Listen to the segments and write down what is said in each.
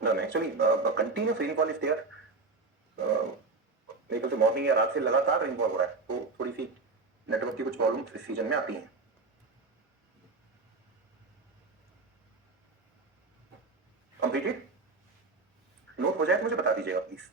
No, no, actually, continuous rainfall is there. मेरे ख्याल से मॉर्निंग या रात से लगातार रेनफॉल हो रहा है, तो थोड़ी सी नेटवर्क की कुछ प्रॉब्लम इस सीजन में आती हैं। कंप्लीटेड? नोट हो जाए तो मुझे बता दीजिएगा please.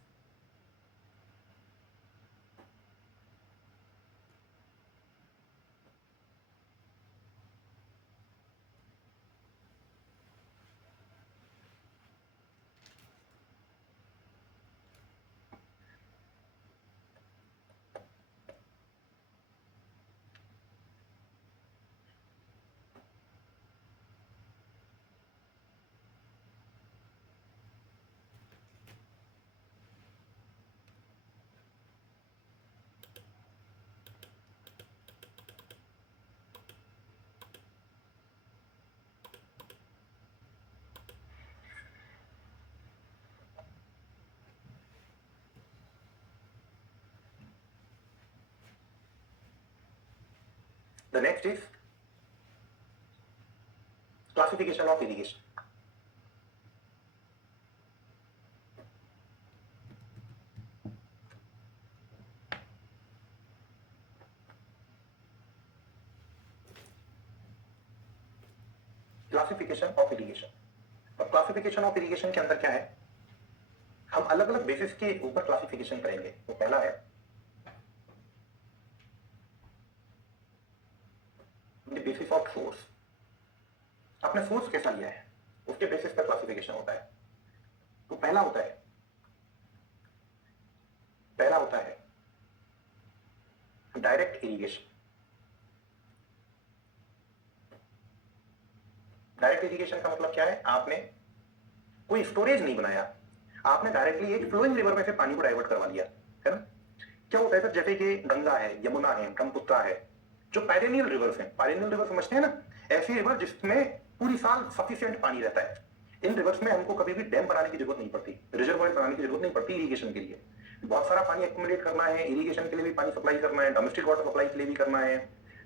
The next is classification of irrigation. Classification of irrigation. और क्लासिफिकेशन ऑफ इरिगेशन के अंदर क्या है, हम अलग अलग बेसिस के ऊपर क्लासिफिकेशन करेंगे। तो पहला है बेसिस ऑफ सोर्स। आपने सोर्स कैसा लिया है उसके बेसिस पर क्लासिफिकेशन होता है। तो पहला होता है डायरेक्ट इरिगेशन। डायरेक्ट इरिगेशन का मतलब क्या है, आपने कोई स्टोरेज नहीं बनाया, आपने डायरेक्टली एक फ्लोइंग रिवर में से पानी को डाइवर्ट करवा लिया, है ना। क्या होता है सर, जैसे कि गंगा है, यमुना है, ब्रह्मपुत्र है, जो पैरेनियल रिवर्स हैं, पैरेनियल रिवर समझते हैं ना, ऐसी रिवर जिसमें पूरी साल सफिशिएंट पानी रहता है। इन रिवर्स में हमको कभी भी डैम बनाने की जरूरत नहीं पड़ती, रिजर्वायर बनाने की जरूरत नहीं पड़ती इरिगेशन के लिए। बहुत सारा पानी एक्यूमुलेट करना है, इरिगेशन के लिए भी पानी सप्लाई करना है, डोमेस्टिक वाटर सप्लाई के लिए भी करना है,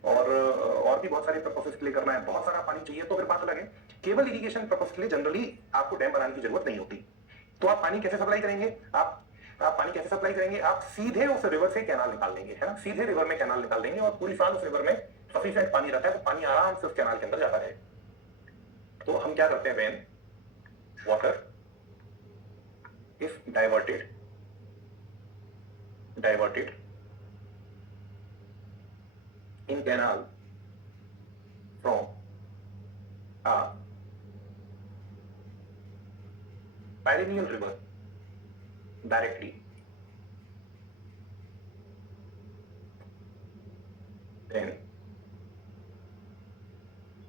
और भी बहुत सारे पर्पसेस के लिए करना है, बहुत सारा पानी चाहिए, तो फिर बात अलग है। केवल इरिगेशन पर्पस के लिए जनरली आपको डैम बनाने की जरूरत नहीं होती। तो आप पानी कैसे सप्लाई करेंगे, आप पानी कैसे सप्लाई करेंगे, आप सीधे उस रिवर से कैनाल निकाल देंगे, है ना, सीधे रिवर में कैनाल निकाल देंगे और पूरी साल उस रिवर में सफिशिएंट पानी रहता है, तो पानी आराम से उस कैनाल के अंदर जाता रहेगा। तो हम क्या करते हैं, when water is diverted in canal from a perennial river directly, then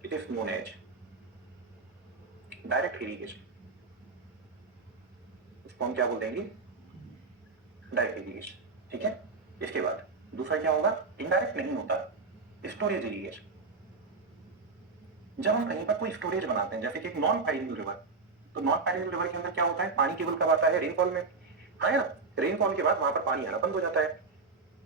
it is known as direct irrigation. इसको हम क्या बोल देंगे, डायरेक्ट इरिगेशन, ठीक है। इसके बाद दूसरा क्या होगा, इनडायरेक्ट नहीं होता, स्टोरेज इरिगेशन। जब हम कहीं पर कोई स्टोरेज बनाते हैं, जैसे कि एक नॉन पेरिनियल रिवर, तो नॉन पेरिनियल रिवर के अंदर क्या होता है, पानी केवल कब आता है, रेनफॉल में, है ना। रेनफॉल के बाद वहां पर पानी आना बंद हो जाता है।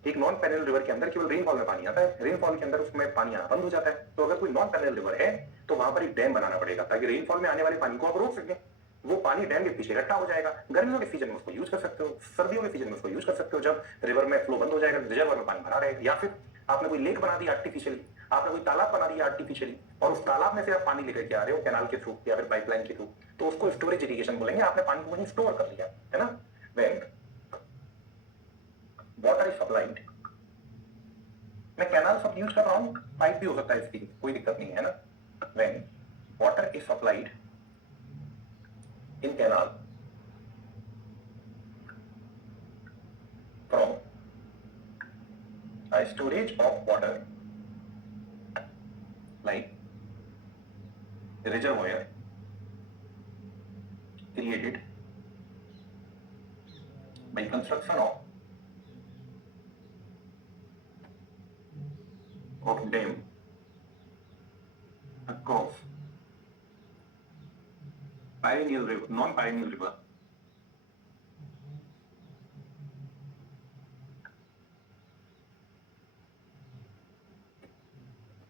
एक नॉन पेरिनियल रिवर के अंदर केवल रेनफॉल में पानी आता है, रेनफॉल के अंदर उसमें पानी आना बंद हो जाता है। तो अगर कोई नॉन पेरिनियल रिवर है तो वहां पर एक डैम बनाना पड़ेगा, ताकि रेनफॉल में आने वाले पानी को आप रोक सकें। वो पानी डैम के पीछे इकट्ठा हो जाएगा, गर्मियों के सीजन में उसको यूज कर सकते हो, सर्दियों के सीजन में उसको यूज कर सकते हो, जब रिवर में फ्लो बंद हो जाएगा, रिजर्वर में पानी भरा रहेगा। या फिर आपने कोई लेक बना दी आर्टिफिशियली, आपने कोई तालाब बना दिया आर्टिफिशियली, और उस तालाब में से आप पानी लेकर के आ रहे हो कैनाल के थ्रू या फिर पाइपलाइन के थ्रू, तो उसको स्टोरेज इरिगेशन बोलेंगे। आपने पानी को वहीं स्टोर कर लिया, है ना। व्हेन वाटर इज सप्लाइड, मैं कैनाल सब यूज कर रहा हूं, पाइप भी हो सकता है, इसकी कोई दिक्कत नहीं है ना। When water is supplied in canal from a storage of water like reservoir created by construction of dam across perennial river, non-perennial river,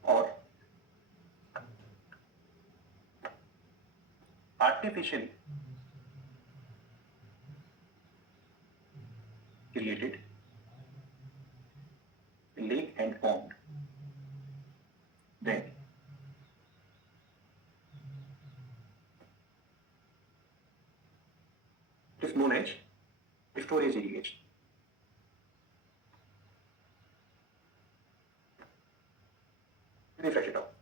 or artificially created lake and pond, then it is known as storage irrigation. Refresh it out.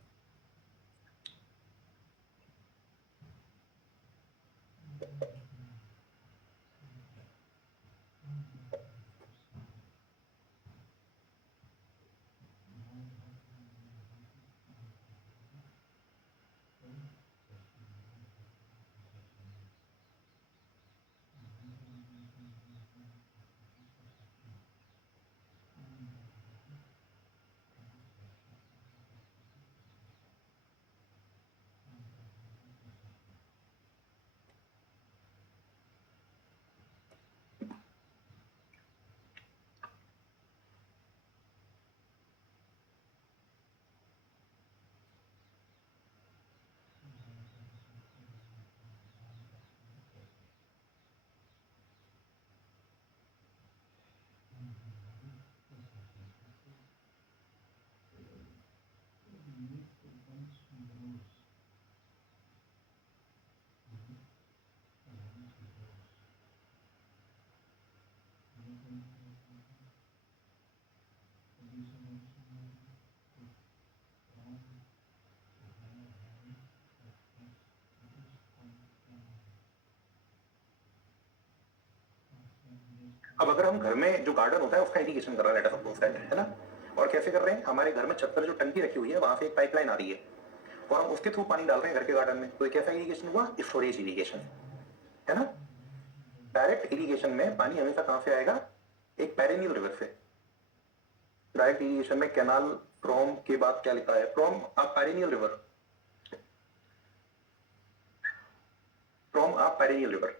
अब अगर हम घर में जो garden होता है उसका irrigation कर रहे हैं, लेट अस सपोज दैट, है ना, और कैसे कर रहे हैं, हमारे घर में छत पर जो टंकी रखी हुई है वहां से एक पाइपलाइन आ रही है और हम उसके थ्रू पानी डाल रहे हैं घर के गार्डन में, तो कैसा इरिगेशन हुआ? स्टोरेज इरिगेशन, है ना। डायरेक्ट इरिगेशन में पानी हमेशा कहां से आएगा? एक पेरेनियल रिवर से। डायरेक्ट इरिगेशन में कैनाल फ्रॉम के बाद क्या लिखा है? From a perennial river, from a perennial river.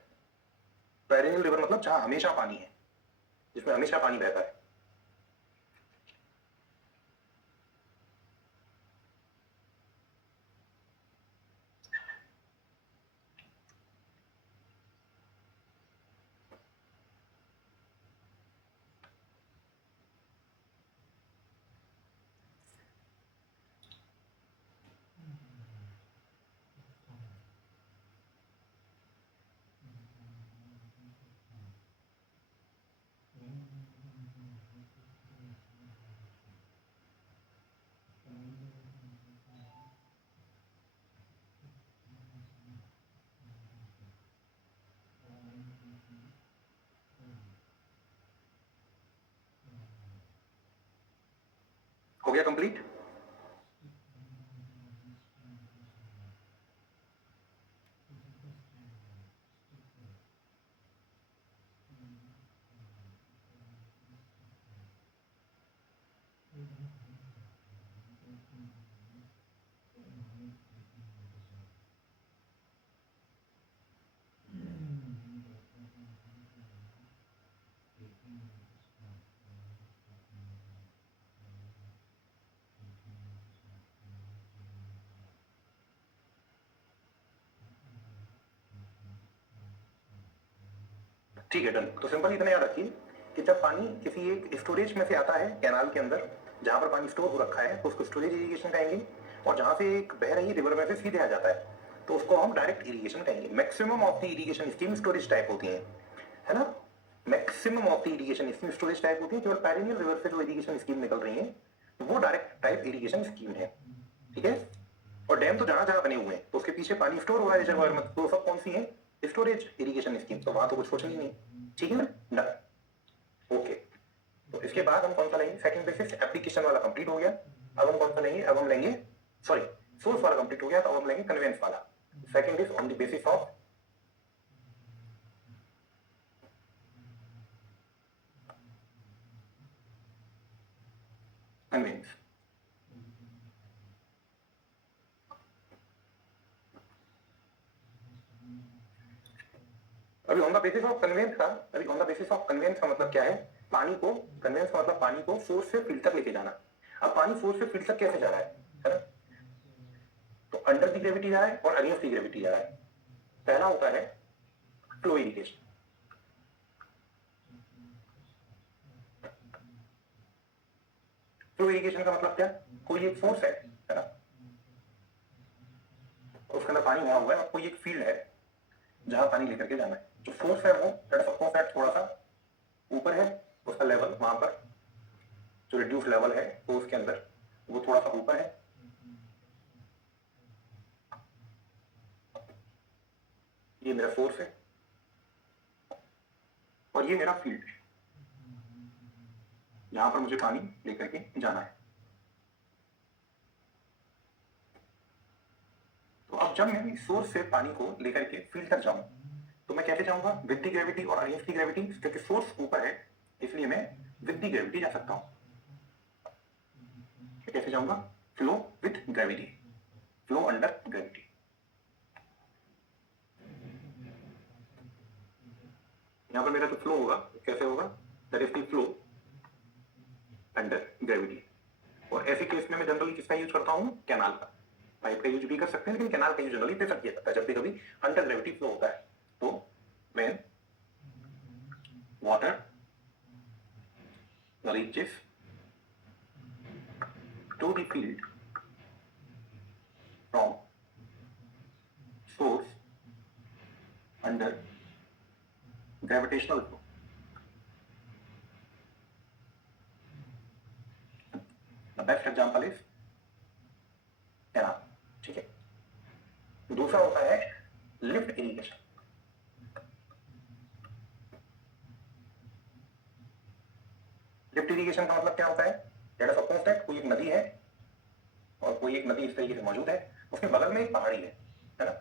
Perennial river मतलब जहां हमेशा पानी है, जिसमें हमेशा पानी बहता है। हो गया कंप्लीट? ठीक है, डन। तो सिंपल इतना याद रखिए कि जब पानी किसी एक स्टोरेज में से आता है कैनाल के अंदर, जहां पर पानी स्टोर हो रखा है, तो उसको स्टोरेज इरिगेशन कहेंगे, और जहां से एक बह रही रिवर में से सीधे आ जाता है तो उसको हम डायरेक्ट इरिगेशन कहेंगे। Maximum of the irrigation scheme storage type होती है ना। Maximum of the irrigation scheme storage type होती है। केवल पेरिनियल रिवर से जो इरिगेशन स्कीम निकल रही है वो डायरेक्ट टाइप इरिगेशन स्कीम है, ठीक है। और डैम तो जहां जहां बने हुए हैं तो उसके पीछे पानी स्टोर हो रहा है रिजर्वायर में, तो सब कौन सी है? Storage irrigation scheme. तो वहां तो कुछ सोचना ही नहीं, ठीक है ना। ओके, तो इसके बाद हम कौन सा लेंगे? सेकंड बेसिस एप्लीकेशन वाला कंप्लीट हो गया। अब हम कौन सा लेंगे? अब हम लेंगे, सॉरी, सोर्स वाला कंप्लीट हो गया, तो अब हम लेंगे कन्वेंस वाला। Second is on the basis of conveyance. अभी on the basis of conveyance का, अभी on the basis of conveyance का मतलब क्या है? पानी को, कन्वेंस का मतलब पानी को सोर्स से फील्ड तक लेके जाना। अब पानी सोर्स से फील्ड तक कैसे जा रहा है ना? तो अंडर दी ग्रेविटी जा रहा है और अगेंस्ट दी ग्रेविटी जा रहा है। पहला होता है फ्लो इरिगेशन, फ्लो इरिगेशन का मतलब क्या, कोई एक सोर्स है ना, उसके अंदर पानी भरा हुआ है और कोई एक फील्ड है जहां पानी लेकर के जाना है। जो फोर्स है वो थोड़ा सा ऊपर है, उसका लेवल वहां पर जो रिड्यूस लेवल है फोर्स के अंदर वो थोड़ा सा ऊपर है। ये मेरा फोर्स है और ये मेरा फील्ड है जहां पर मुझे पानी लेकर के जाना है। तो अब जब मैं इस सोर्स से पानी को लेकर के फील्ड तक जाऊं तो मैं कैसे जाऊंगा, विद द ग्रेविटी और अगेंस्ट द ग्रेविटी, क्योंकि सोर्स ऊपर है इसलिए मैं विद द ग्रेविटी जा सकता हूं। मैं कैसे जाऊंगा, flow with gravity, flow under gravity. यहां पर मेरा जो फ्लो होगा कैसे होगा, that is the flow under gravity. और ऐसे केस में मैं जनरली किसका यूज करता हूं, कैनाल का। पाइप का यूज भी कर सकते हैं लेकिन कैनाल का यूज जनरली प्रेफर किया जाता है जब भी कभी अंडर ग्रेविटी फ्लो होता है। तो when water reaches to the field from source under gravitational flow, the best example is canal। ठीक है। दूसरा होता है लिफ्ट इरिगेशन। लिफ्ट इरिगेशन का मतलब क्या होता है, सपोज दैट कोई एक नदी है और कोई एक नदी इस तरीके से मौजूद है, उसके बगल में एक पहाड़ी है ना,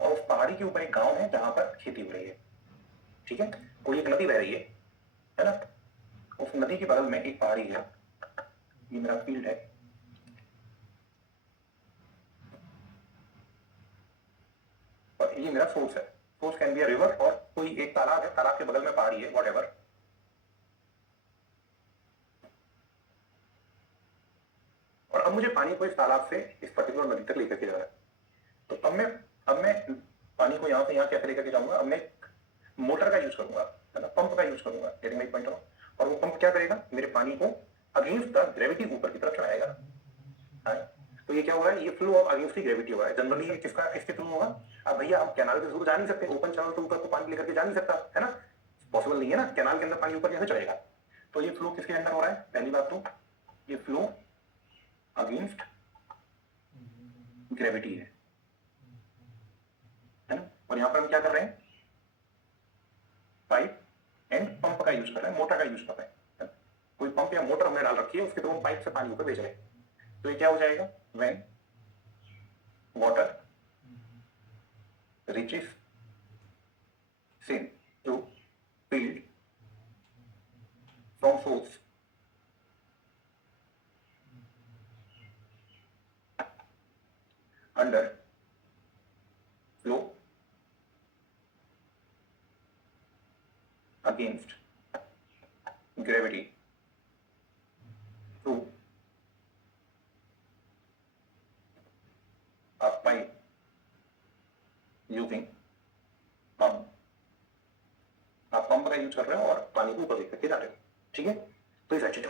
और उस पहाड़ी के ऊपर एक गांव है जहां पर खेती हो रही है। ठीक है, कोई एक नदी बह रही है ना, उस नदी के बगल में एक पहाड़ी है, ये मेरा फील्ड है। और ये मेरा सोर्स है। Source can be a river और कोई एक तालाब है, तालाब के बगल में पहाड़ी है, व्हाटएवर। और अब मुझे पानी को इस तालाब से इस पर्टिकुलर नदी तक लेकर के जाना है। तो अब मैं पानी को यहाँ से यहाँ कैसे लेकर के जाऊंगा, अब मैं मोटर का यूज करूंगा, है ना, पंप का यूज करूंगा, गेटिंग माय पॉइंट। और वो पंप क्या करेगा, मेरे पानी को अगेंस्ट द ग्रेविटी ऊपर की तरफ चलाएगा। तो ये क्या होगा, ये flow of against the gravity होगा। जनरली ये किसके थ्रू होगा, अब भैया आप कैनाल के थ्रू जा नहीं सकते, ओपन चैनल के ऊपर तो पानी लेकर के जा नहीं सकता, है ना, पॉसिबल नहीं है ना, कैनाल के अंदर पानी ऊपर कैसे चढ़ेगा। तो ये फ्लो किसके अंदर हो रहा है, पहली बात तो ये फ्लो अगेंस्ट ग्रेविटी है ना। और यहां पर हम क्या कर रहे हैं, पाइप एंड पंप का यूज कर रहे हैं, मोटर का यूज कर रहे हैं। कोई पंप या मोटर हमने डाल रखी है, उसके थ्रू हम पाइप से पानी ऊपर भेज रहे हैं। तो ये क्या हो जाएगा, when water reaches to field from source under flow against gravity through a pipe using pump। आप पंप का यूज कर रहे हो और पानी को ऊपर लेकर के जा रहे हो। ठीक है, तो इस एक्चुअली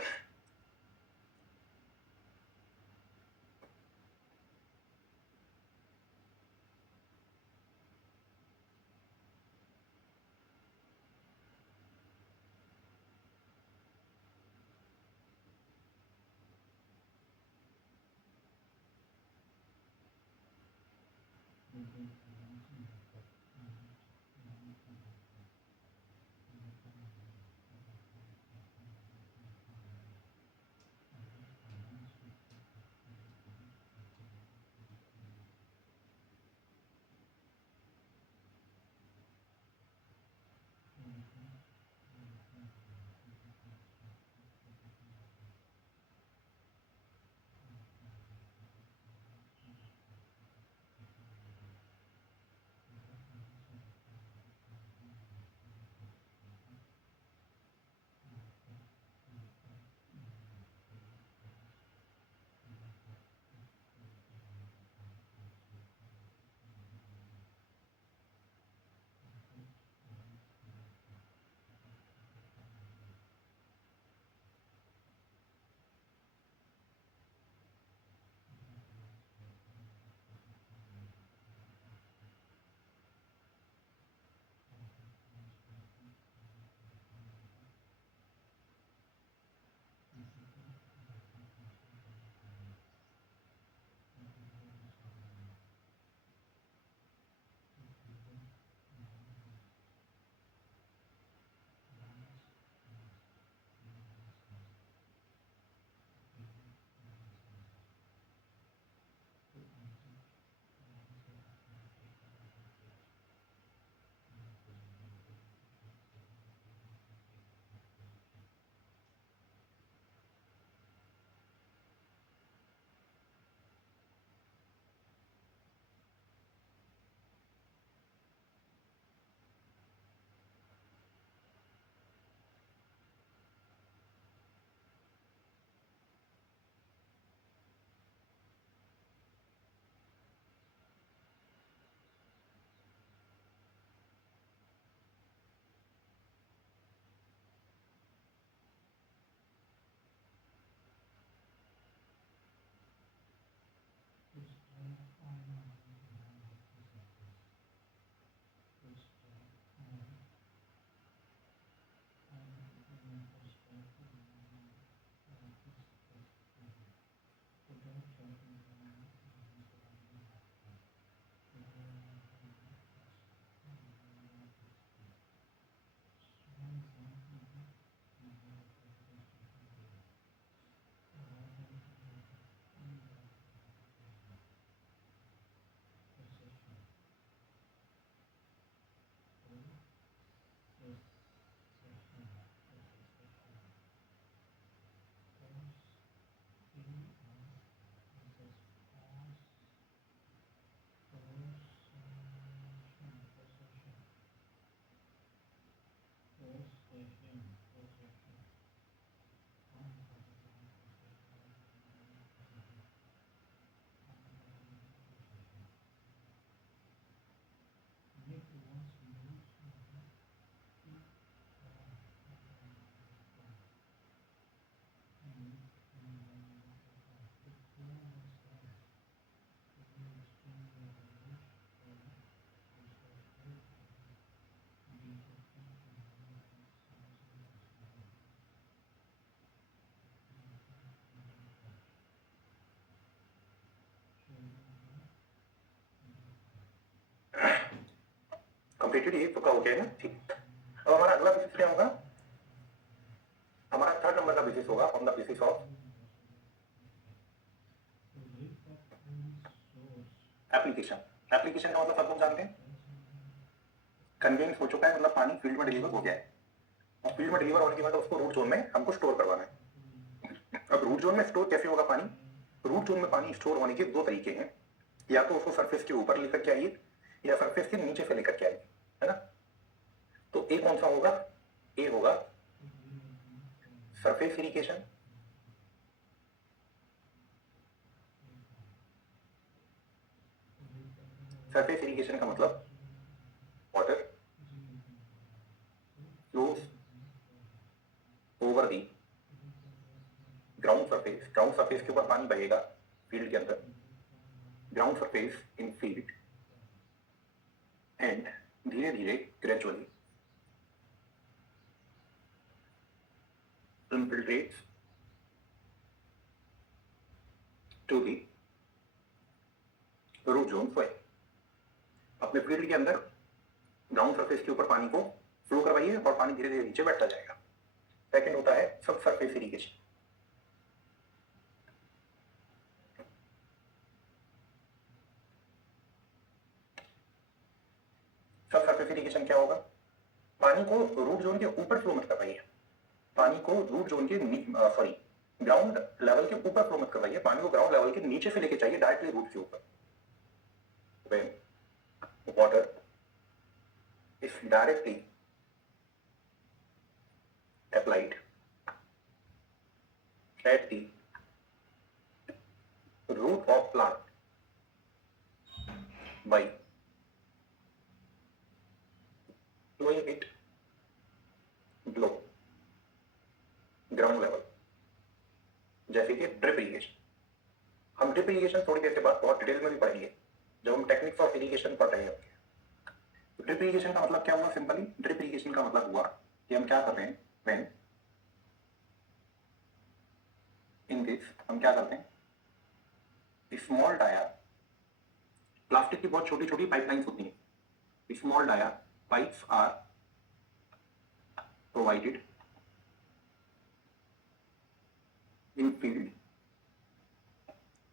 कंप्लीटेड, ये तो हो गया है ना, ठीक। अब हमारा अगला बेसिस क्या होगा, हमारा थर्ड नंबर का बेसिस होगा on the basis of application. Application का मतलब सब लोग जानते हैं, कन्वेंस हो चुका है, मतलब पानी फील्ड में डिलीवर हो गया है, और फील्ड में डिलीवर होने के बाद उसको रूट जोन में हमको स्टोर करवाना है। अब रूट जोन में स्टोर कैसे होगा पानी, रूट जोन में पानी स्टोर होने के दो तरीके हैं, या तो उसको सरफेस के ऊपर लेकर के आइए या सरफेस के नीचे से लेकर के आइए, है ना। तो ए कौन सा होगा, ए होगा सरफेस इरिगेशन, सरफेस इरिगेशन का मतलब water flows over the ground surface, ground surface के ऊपर पानी बहेगा फील्ड के अंदर, ground surface in field and धीरे धीरे gradually infiltrates to the root zone soil. अपने फील्ड के अंदर ग्राउंड सरफेस के ऊपर पानी को फ्लो करवाइए और पानी धीरे धीरे नीचे बैठता जाएगा। सेकंड होता है सब सरफेस इरिगेशन। सब सरफेस इरिगेशन क्या होगा, पानी को रूट जोन के ऊपर फ्लो मत करवाइए, पानी को रूट जोन के सॉरी ग्राउंड लेवल के ऊपर फ्लो मत करवाइए, पानी को ग्राउंड लेवल के नीचे से लेके चाहिए डायरेक्टली रूट के ऊपर। When water is directly applied at the root of plant by flowing it below ground level, जैसे कि ड्रिप इरिगेशन। हम ड्रिप इरिगेशन थोड़ी देर के बाद बहुत डिटेल में भी पढ़ेंगे जब हम टेक्निक्स ऑफ इरिगेशन पढ़ रहे हैं। ड्रिप इरिगेशन का मतलब क्या हुआ, सिंपली ड्रिप इरिगेशन का मतलब हुआ कि हम क्या कर रहे हैं, व्हेन इन दिस हम क्या करते हैं, स्मॉल डाया, प्लास्टिक की बहुत छोटी छोटी पाइपलाइंस होती हैं, small dia pipes are provided in field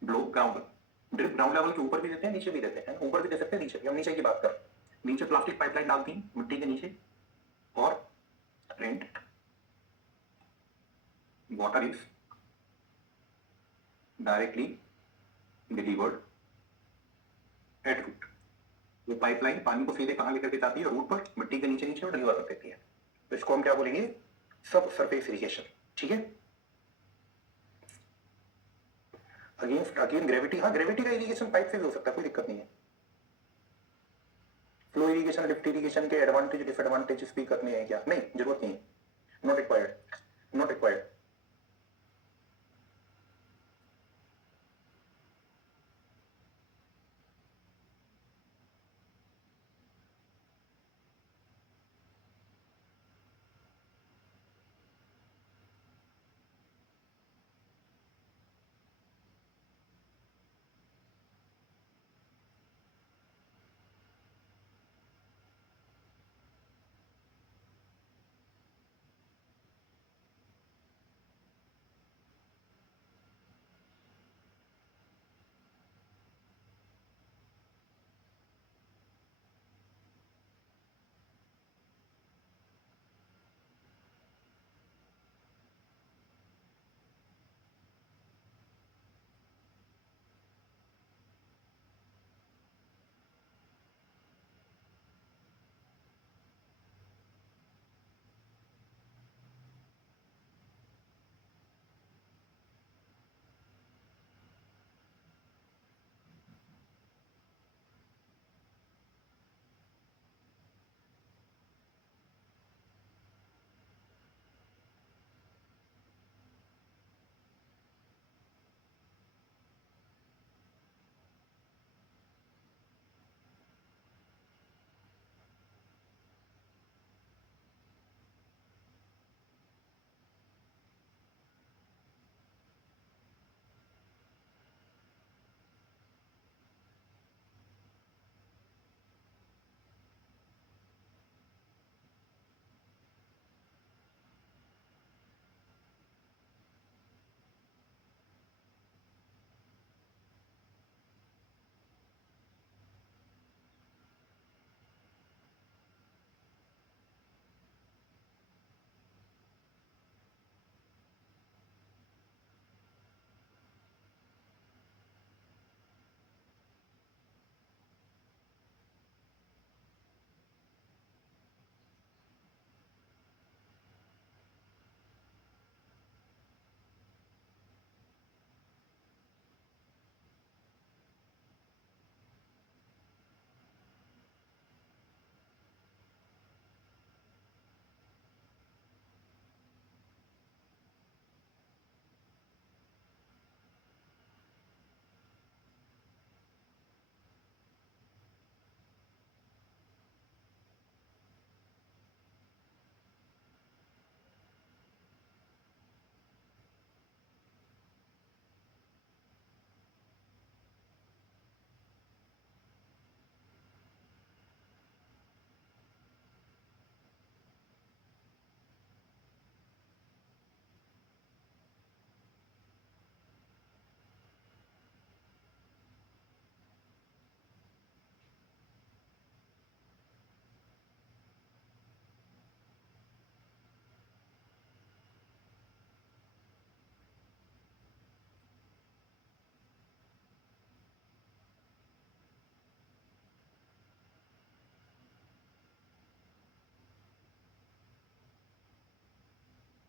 below ground level। Drip ground level के ऊपर भी देते हैं नीचे भी देते हैं, ऊपर भी दे सकते हैं नीचे भी। हम नीचे की बात कर, नीचे प्लास्टिक पाइपलाइन डालती हैं मिट्टी के नीचे और रेंट water is directly delivered at root. वो पाइपलाइन पानी को सीधे कहां लेकर के जाती है, रूट पर, मिट्टी के नीचे नीचे डिलीवर कर देती है। तो इसको हम क्या बोलेंगे, सब सरफेस इरिगेशन। ठीक है, अगेन ग्रेविटी, हाँ ग्रेविटी का इरिगेशन पाइप से भी हो सकता है, कोई दिक्कत नहीं है। फ्लो इरिगेशन लिफ्ट इरिगेशन के एडवांटेज डिसएडवांटेजेस भी करने हैं क्या, नहीं जरूरत नहीं, नॉट रिक्वायर्ड, नॉट रिक्वायर्ड।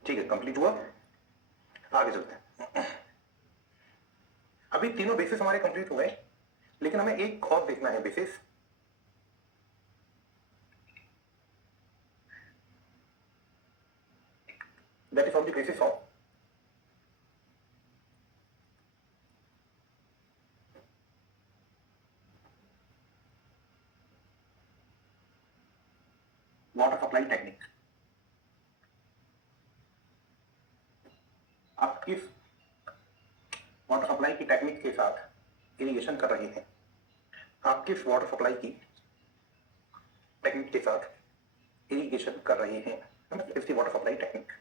ठीक है, कंप्लीट हुआ, आगे चलते हैं। अभी तीनों बेसिस हमारे कंप्लीट हो गए, लेकिन हमें एक और देखना है basis, that is on the basis of water supply technique. आप किस वाटर सप्लाई की टेक्निक के साथ इरिगेशन कर रहे हैं, आप किस वाटर सप्लाई की टेक्निक के साथ इरिगेशन कर रहे हैं, इसकी वाटर सप्लाई टेक्निक।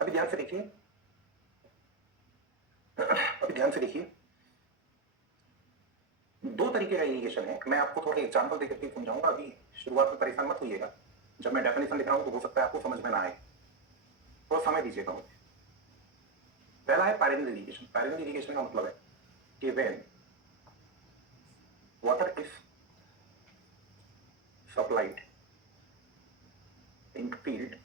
अभी ध्यान से देखिए, अभी ध्यान से देखिए, दो तरीके का इरिगेशन है। मैं आपको थोड़ा एग्जांपल देकर के समझाऊंगा, अभी शुरुआत में परेशान मत होइएगा, जब मैं डेफिनेशन लिख रहा हूं तो हो सकता है आपको समझ में ना आए, थोड़ा समय दीजिएगा मुझे। पहला है पेरेनियल इरिगेशन। पेरेनियल इरिगेशन का मतलब है कि when water is supplied in field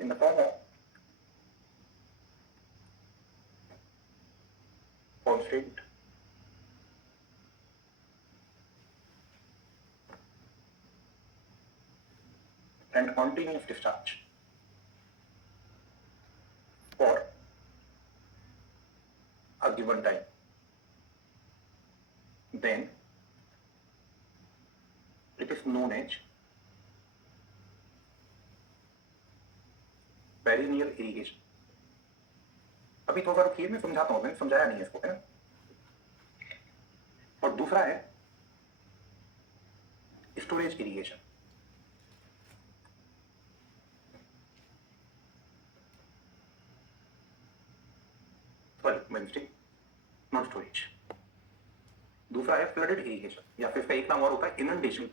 in the form of constant and continuous discharge for a given time, then it is known as perennial irrigation. अभी थोड़ा रुकिए, मैं समझाता हूं, मैंने समझाया नहीं है इसको, है ना। और दूसरा है storage irrigation. Sorry, not storage. दूसरा है फ्लडेड इरिगेशन, या फिर इसका एक नाम और होता है इनंडेशन।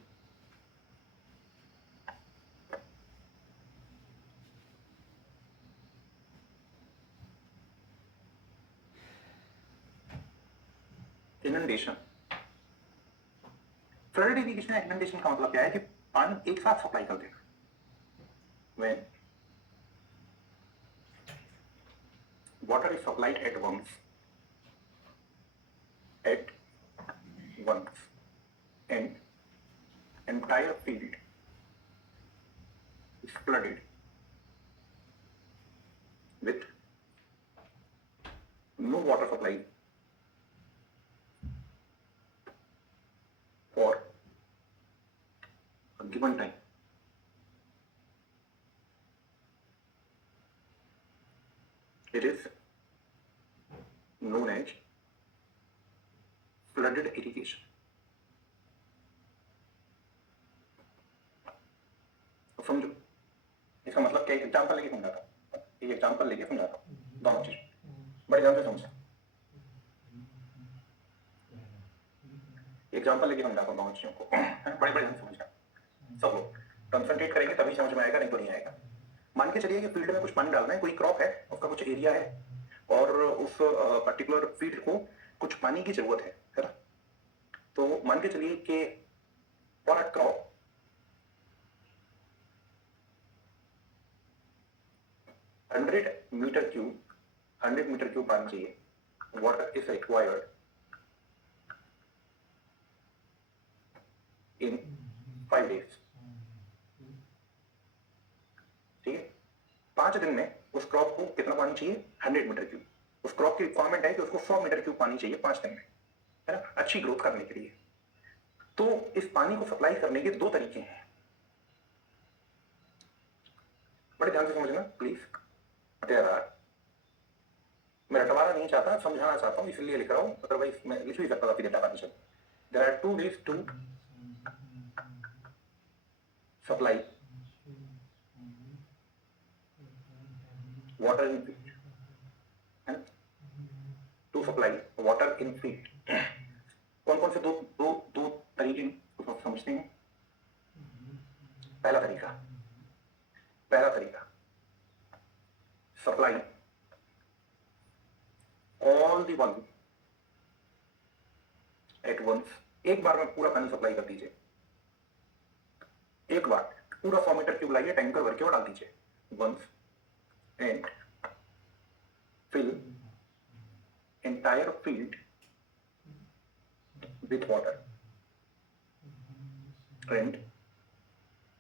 इनंडेशन, फ्लडेड इरिगेशन या इनंडेशन का मतलब क्या है कि पानी एक साथ सप्लाई कर देना। When water is supplied at once, and entire field is flooded with no water supply for a given time, it is known as flooded irrigation. तो समझो इसका मतलब क्या, एग्जांपल लेके समझाता हूँ, ये एग्जांपल लेके समझाता हूँ, दोनों चीज बड़े ध्यान से समझो। एग्जांपल लेके समझाता हूँ दोनों चीजों को, बड़े बड़े ध्यान से समझना। सब लोग कंसंट्रेट करेंगे तभी समझ में आएगा, नहीं तो नहीं आएगा। मान के चलिए कि फील्ड में कुछ पानी डालना है, कोई क्रॉप है, उसका कुछ एरिया है और उस पर्टिकुलर फील्ड को कुछ पानी की जरूरत है ना। तो मान के चलिए कि for a crop 100 metre cube पानी चाहिए, water is required in 5 days। ठीक है, 5 दिन में उस क्रॉप को कितना पानी चाहिए, 100 मीटर क्यूब। उस क्रॉप की रिक्वायरमेंट है कि उसको 100 मीटर क्यूब पानी चाहिए 5 दिन में, है ना, अच्छी ग्रोथ करने के लिए। तो इस पानी को सप्लाई करने के दो तरीके हैं, बड़े ध्यान से समझना प्लीज। मैं रटवाना नहीं चाहता, समझाना चाहता हूं, इसलिए लिख रहा हूं, अदरवाइज मैं लिख भी सकता था सीधे definition. There are 2 ways to supply water in field, है ना, to supply water in field. कौन कौन से दो तरीके समझते हैं। पहला तरीका supply all the one at once, एक बार में पूरा पानी सप्लाई कर दीजिए, एक बार पूरा 100 मीटर क्यूब लाइए, टैंकर भर के और डाल दीजिए once and fill entire field with water and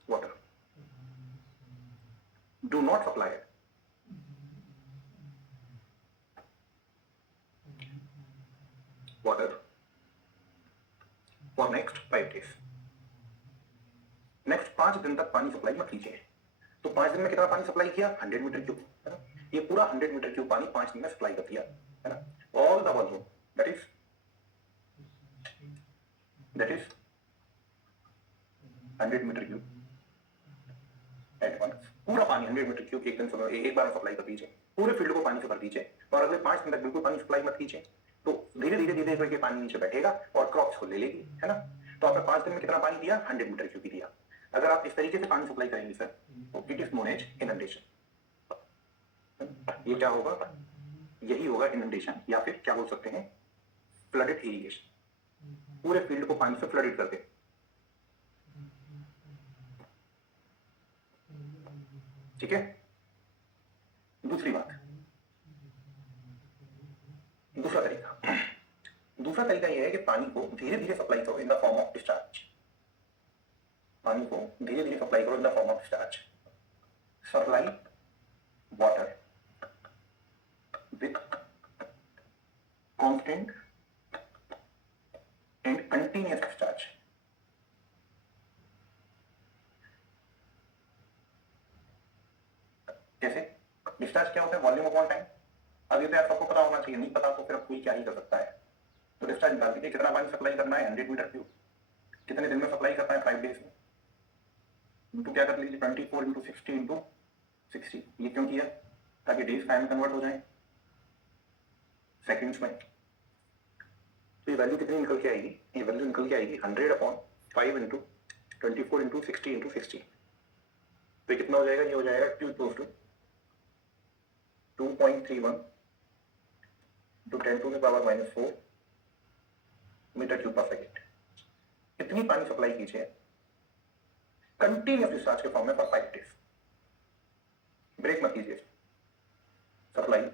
water. Do not supply it. Water for next 5 days. Next 5 दिन तक पानी सप्लाई मत कीजिए। तो 5 दिन में कितना पानी सप्लाई किया? 100 मीटर क्यूब, है ना? ये पूरा 100 मीटर क्यूब पानी 5 दिन में सप्लाई कर दिया, है ना? All the volume that is 100 metre cube at once. पूरा पानी 100 मीटर क्यूब एक बार में सप्लाई कर दीजिए, पूरे फील्ड को पानी से भर दीजिए और अगले 5 दिन तक बिल्कुल पानी सप्लाई मत कीजिए। तो धीरे धीरे करके पानी नीचे बैठेगा और क्रॉप्स को ले लेगी, है ना? तो आपने 5 दिन में कितना पानी दिया? 100 मीटर क्यूब दिया। अगर आप इस तरीके से पानी सप्लाई करेंगे सर, तो it is known as inundation. ये क्या होगा? यही होगा इनंडेशन, या फिर क्या बोल सकते हैं, फ्लडेड इरिगेशन। पूरे फील्ड को पानी से फ्लडेड कर दे। ठीक है। दूसरी बात, दूसरा तरीका यह है कि पानी को धीरे धीरे सप्लाई करो in the form of discharge. पानी को धीरे धीरे सप्लाई करो in the form of discharge. Supply water with constant and continuous discharge. जैसे डिस्चार्ज क्या होता है? Volume upon time. अब ये तो यार सबको पता होना चाहिए, नहीं पता तो फिर अब कोई क्या ही कर सकता है। तो डिस्चार्ज निकाल दीजिए, कितना पानी सप्लाई करना है? 100 मीटर क्यूब। कितने दिन में सप्लाई करना है? 5 डेज में। इनटू क्या कर लीजिए? 24 इंटू 60 इंटू 60। ये क्यों किया? ताकि डेज टाइम कन्वर्ट हो जाए सेकंड्स में। तो ये वैल्यू कितनी निकल के आएगी? ये वैल्यू निकल के आएगी 100/5 इंटू 24 इंटू 60 इंटू 60। तो कितना हो जाएगा? ये हो जाएगा Q equals to 2.31 to 10⁻⁻⁴ metre cube पर सेकेंड। इतनी पानी सप्लाई कीजिए कंटिन्यूस डिस्चार्ज के फॉर्म में फॉर 5 डेज। ब्रेक मत कीजिए। सप्लाई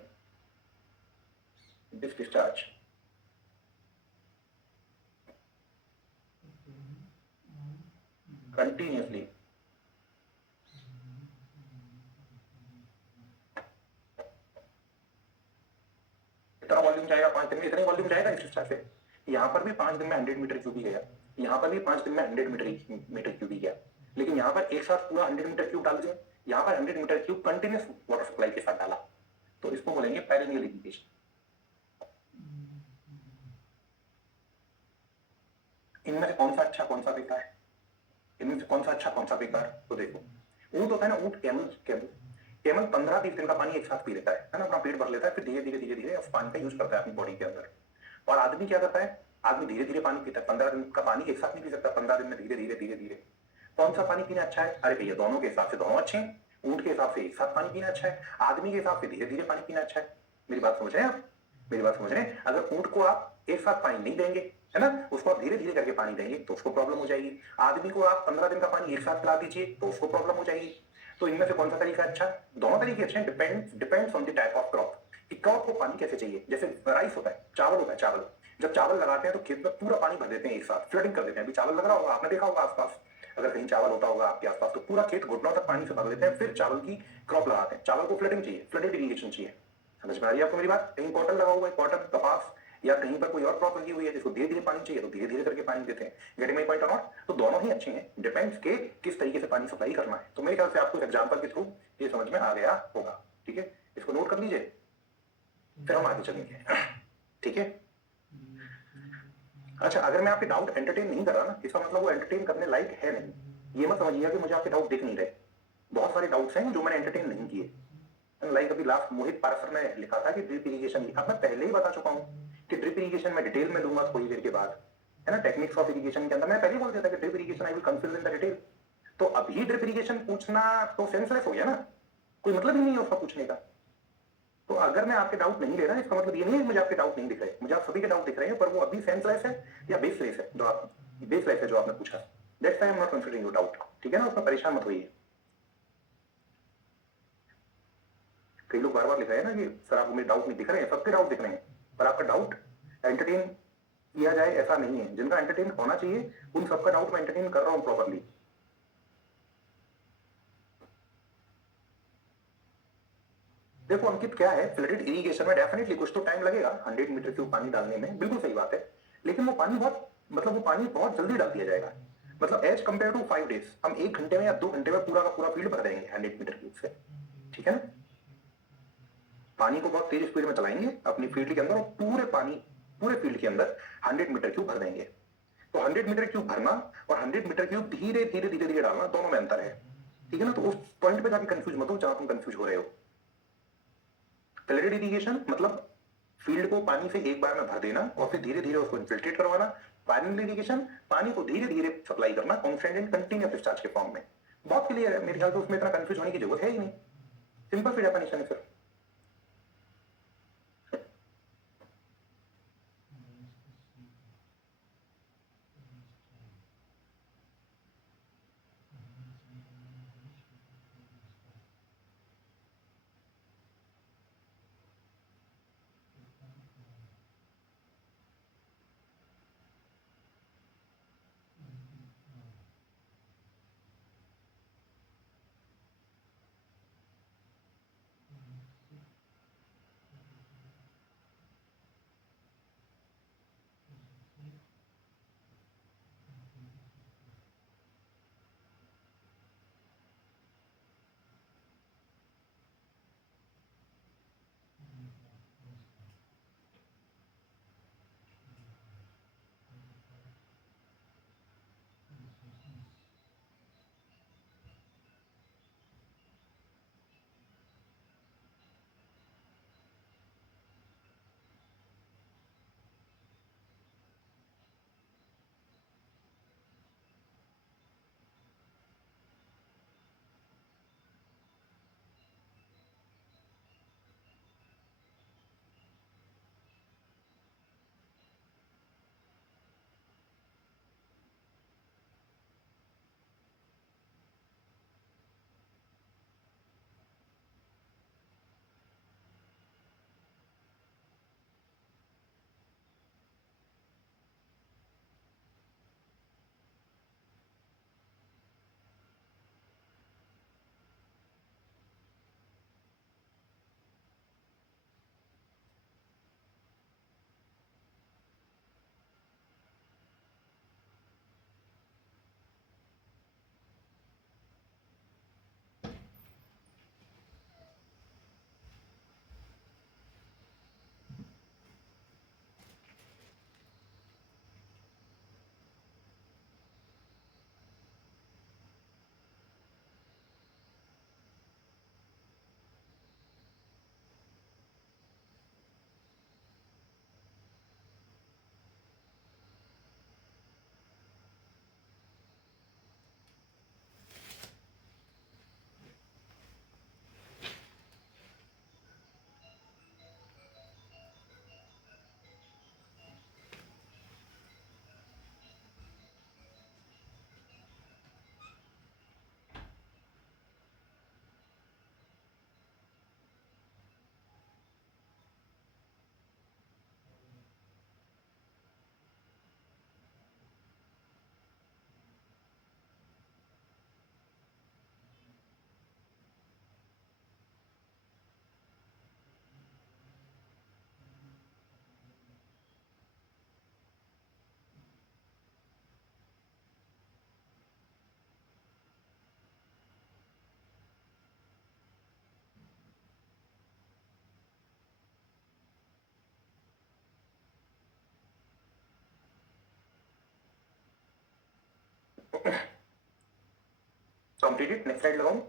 this discharge continuously इतना वॉल्यूम जाएगा 5 दिन में, इतनी वॉल्यूम जाएगा इस डिस्चार्ज से। यहाँ पर भी 5 दिन में 100 मीटर क्यूब ही गया, यहाँ पर भी 5 दिन में 100 मीटर क्यूब ही गया, लेकिन यहाँ पर एक साथ पूरा 100 मीटर क्यूब डाल दिया, यहाँ पर 100 metre cube continuous water supply के साथ डाला। तो इसको बोलेंगे पेरिनियल इरिगेशन। इनमें से कौन सा अच्छा कौन सा बेकार? इनमें से कौन सा अच्छा कौन सा बेकार? तो देखो, ऊंट होता है ना, ऊंट, कैमल 15-20 दिन का पानी एक साथ पी लेता है ना, अपना पेट भर लेता है, फिर धीरे धीरे उस पानी का यूज करता है अपनी बॉडी के अंदर। और आदमी क्या करता है? आदमी धीरे धीरे पानी पीता है। 15 दिन का पानी एक साथ नहीं पी सकता, 15 दिन में धीरे धीरे। कौन सा पानी पीना अच्छा है? अरे भैया, दोनों के हिसाब से दोनों अच्छे हैं। ऊंट के हिसाब से एक साथ पानी पीना अच्छा है, आदमी के हिसाब से धीरे धीरे पानी पीना अच्छा है। मेरी बात समझ रहे हैं आप? मेरी बात समझ रहे हैं? अगर ऊंट को आप एक साथ पानी नहीं देंगे, है ना, उसको आप धीरे धीरे करके पानी देंगे तो उसको प्रॉब्लम हो जाएगी। आदमी को आप 15 दिन का पानी एक साथ पिला दीजिए तो उसको प्रॉब्लम हो जाएगी। तो इनमें से कौन सा तरीका अच्छा? दोनों तरीके अच्छे हैं, depends on the type of crop. Crop को पानी कैसे चाहिए? जैसे राइस होता है, चावल होता है। चावल जब चावल लगाते हैं तो खेत में पूरा पानी भर देते हैं, एक साथ फ्लडिंग कर देते हैं। अभी चावल लग रहा होगा, आपने देखा होगा आसपास, अगर कहीं चावल होता होगा आपके आसपास, तो पूरा खेत घुटनों तक पानी से भर लेते हैं, फिर चावल की क्रॉप लगाते हैं। चावल को फ्लडिंग चाहिए, फ्लडेड इरिगेशन चाहिए। समझ में आ रही है आपको मेरी बात? कहीं कॉटन लगा हुआ है, कॉटन, कपास, या कहीं पर कोई और क्रॉप लगी हुई है जिसको धीरे धीरे पानी चाहिए तो धीरे धीरे करके पानी देते हैं। Getting my point or not? तो दोनों ही अच्छे हैं, डिपेंड्स के किस तरीके से पानी सप्लाई करना है। तो मेरे ख्याल से आपको एग्जांपल के थ्रू ये समझ में आ गया होगा। ठीक है, इसको नोट कर लीजिए, फिर हम आगे चलेंगे। ठीक है। अच्छा, अगर मैं आपके डाउट एंटरटेन नहीं कर रहा ना, इसका मतलब वो एंटरटेन करने लायक है नहीं। ये मत समझिएगा कि मुझे आपके डाउट दिख नहीं रहे। बहुत सारे डाउट्स हैं जो मैंने एंटरटेन नहीं किए। लाइक अभी लास्ट मोहित पारसर ने लिखा था कि ड्रिप इरिगेशन, अब मैं पहले ही बता चुका हूँ कि ड्रिप इरिगेशन में डिटेल में दूंगा थोड़ी देर के बाद, है ना। टेक्निक्स ऑफ इरिगेशन के अंदर मैं पहले ही बोल दिया था कि drip irrigation I will consider in the detail. तो अभी ड्रिप इरिगेशन पूछना तो सेंसलेस हो गया ना, कोई मतलब ही नहीं है उसका पूछने का। तो अगर मैं आपके डाउट नहीं ले रहा, इसका मतलब ये नहीं है मुझे आपके डाउट नहीं दिख रहे, मुझे आप सभी के डाउट दिख रहे हैं, पर वो अभी सेंसलेस है या बेसलेस है जो आपने पूछा। That's why I am not considering your doubt, ठीक है ना, उसमें परेशान मत होइए। कई लोग बार बार लिख रहे हैं ना कि सर आपको मेरे डाउट नहीं दिख रहे हैं, सबके डाउट दिख रहे हैं, पर आपका डाउट एंटरटेन किया जाए ऐसा नहीं है। जिनका एंटरटेन होना चाहिए उन सबका डाउट मैं एंटरटेन कर रहा हूं प्रॉपरली। देखो अंकित, क्या है, फ्लडेड इरिगेशन में डेफिनेटली कुछ तो टाइम लगेगा 100 मीटर क्यूब पानी डालने में, बिल्कुल सही बात है, लेकिन वो पानी बहुत, मतलब वो पानी बहुत जल्दी डाल दिया जाएगा। मतलब एज कंपेयर टू 5 डेज हम 1 घंटे में या 2 घंटे में पूरा का पूरा फील्ड भर देंगे 100 मीटर क्यूब से, ठीक है ना। पानी को बहुत तेज स्पीड में चलाएंगे अपनी फील्ड के अंदर और पूरे पानी, पूरे फील्ड के अंदर 100 मीटर क्यूब भर देंगे। तो 100 मीटर क्यूब भरना और 100 मीटर क्यूब धीरे धीरे धीरे धीरे डालना, दोनों में अंतर है, ठीक है ना। तो उस पॉइंट पे जाके कंफ्यूज मत हो जहां तुम कंफ्यूज हो रहे हो। फ्लडेड इरिगेशन मतलब फील्ड को पानी से एक बार में भर देना और फिर धीरे धीरे उसको इन्फिल्ट्रेट करवाना। पैरेलल इरिगेशन पानी को धीरे धीरे सप्लाई करना कांस्टेंट एंड कंटीन्यूअस डिस्चार्ज के फॉर्म में। बहुत क्लियर है, मेरे ख्याल से उसमें इतना कंफ्यूज होने की जरूरत है ही नहीं, सिंपल सी डेफिनेशन है सर। कंप्लीटेड, नेक्स्ट स्लाइड लगाऊं।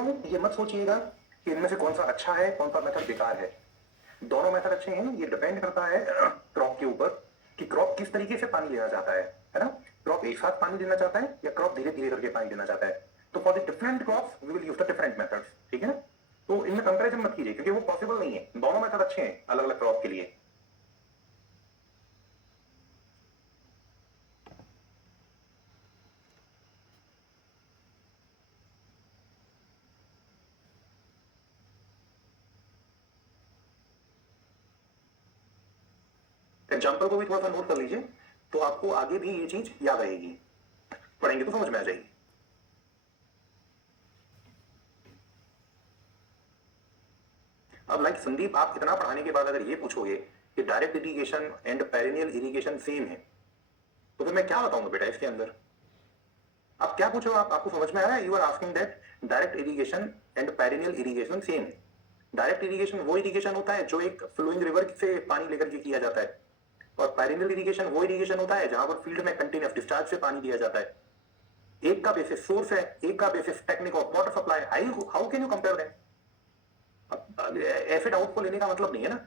रहा हूँ ये मत सोचिएगा कि इनमें से कौन सा अच्छा है कौन सा मेथड बेकार है। दोनों मेथड अच्छे हैं, ये डिपेंड करता है क्रॉप के ऊपर कि क्रॉप किस तरीके से पानी लेना चाहता है ना। क्रॉप एक साथ पानी लेना चाहता है या क्रॉप धीरे धीरे करके पानी लेना चाहता है। तो for the different crops we will use the different methods, ठीक है ना। तो इनमें कंपैरिजन मत कीजिए क्योंकि वो पॉसिबल नहीं है। दोनों मेथड अच्छे हैं अलग अलग क्रॉप के लिए। एग्जाम्पल को भी थोड़ा सा नोट कर लीजिए तो आपको आगे भी ये चीज याद रहेगी, पढ़ेंगे तो समझ में आ जाएगी। अब लाइक संदीप, आप इतना पढ़ाने के बाद अगर ये पूछोगे कि direct irrigation and perennial irrigation same है, तो फिर मैं क्या बताऊंगा बेटा इसके अंदर। आप क्या पूछो, आपको समझ में आ रहा है? You are asking that direct irrigation and perennial irrigation same है। डायरेक्ट इरिगेशन वो इरिगेशन होता है जो एक फ्लोइंग रिवर से पानी लेकर के किया जाता है, और पेरिनियल इरिगेशन वो इरिगेशन होता है जहां पर फील्ड में कंटिन्यूअस डिस्चार्ज से पानी दिया जाता है। एक का बेसिस सोर्स है, एक का basis technique of water supply. How can you compare them? ऐसे डाउट को लेने का मतलब नहीं है ना।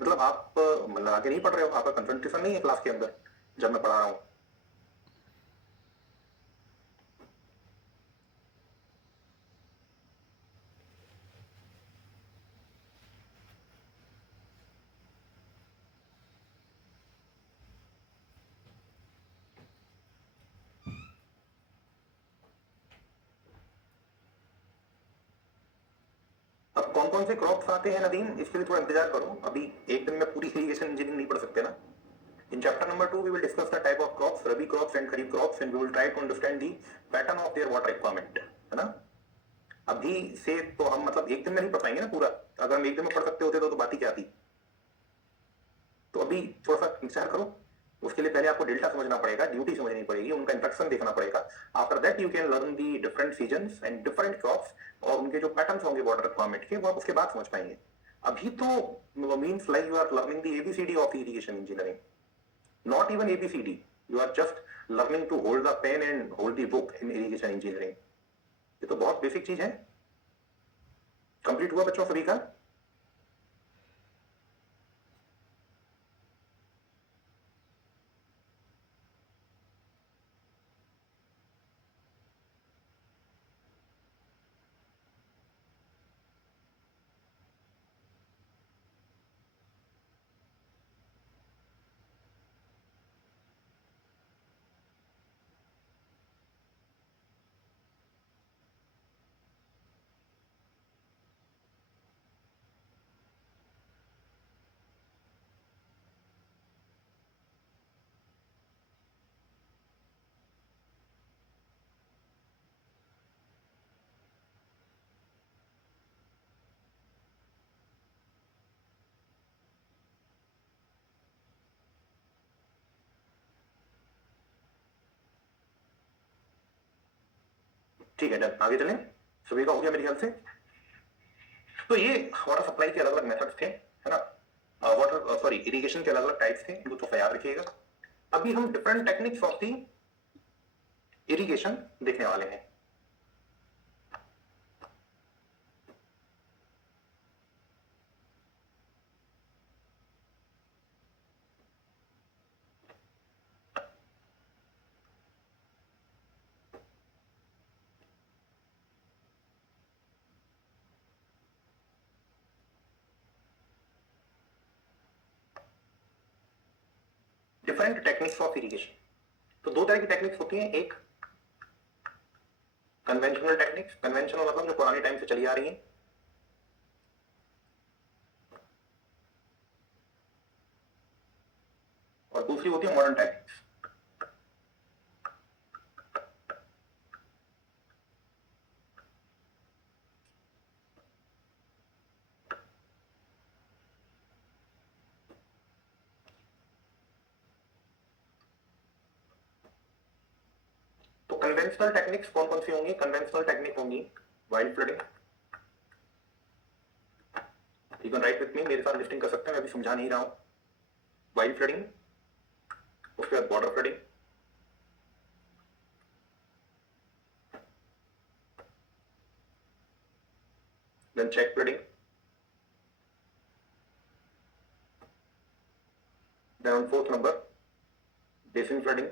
मतलब आप लगा के नहीं पढ़ रहे हो, आपका कंसंट्रेशन नहीं है क्लास के अंदर जब मैं पढ़ा रहा हूं। अब कौन कौन से क्रॉप्स आते हैं नदीम, इसके लिए थोड़ा इंतजार करो। अभी एक दिन में पूरी इरिगेशन इंजीनियरिंग नहीं पढ़ सकते ना। In chapter number 2, we will discuss the type of crops, rabi crops and kharif crops, and we will try to understand the pattern of their water requirement, है ना। अभी से तो हम मतलब एक दिन में नहीं पढ़ पाएंगे ना पूरा। अगर हम एक दिन में पढ़ सकते होते तो बात ही क्या थी। तो अभी थोड़ा सा इंतजार करो। उसके लिए पहले आपको डेल्टा समझना पड़ेगा, ड्यूटी समझनी पड़ेगी, उनका इंस्ट्रक्शन देखना पड़ेगा। After that you can learn the different seasons and different crops, और उनके जो पैटर्न्स होंगे वाटर रिक्वायरमेंट के, वो आप उसके बाद समझ पाएंगे। अभी तो means like you are learning the ABCD of irrigation engineering, not even ABCD. You are just learning to hold the pen and hold the book in irrigation engineering. ये तो बहुत बेसिक चीज है। कंप्लीट हुआ बच्चों सभी का? ठीक है, डन, आगे चलें। सभी का हो गया मेरे ख्याल से। तो ये वाटर सप्लाई के अलग अलग मेथड्स थे, है ना। वाटर सॉरी इरिगेशन के अलग अलग टाइप्स थे, इनको तो याद रखिएगा। अभी हम different techniques of the irrigation देखने वाले हैं। Different techniques of irrigation. तो दो तरह की टेक्निक्स होती हैं, एक कन्वेंशनल टेक्निक्स, कन्वेंशनल मतलब जो पुराने टाइम से चली आ रही है, और दूसरी होती है मॉडर्न टेक्निक्स। तो कन्वेंशनल टेक्निक्स कौन कौन सी होंगी? कन्वेंशनल टेक्निक होंगी wild flooding, you can write with me, मेरे साथ लिस्टिंग कर सकते हैं, मैं भी समझा नहीं रहा हूं। वाइल्ड फ्लडिंग, उसके बाद border flooding, then check flooding, then on fourth number basin flooding,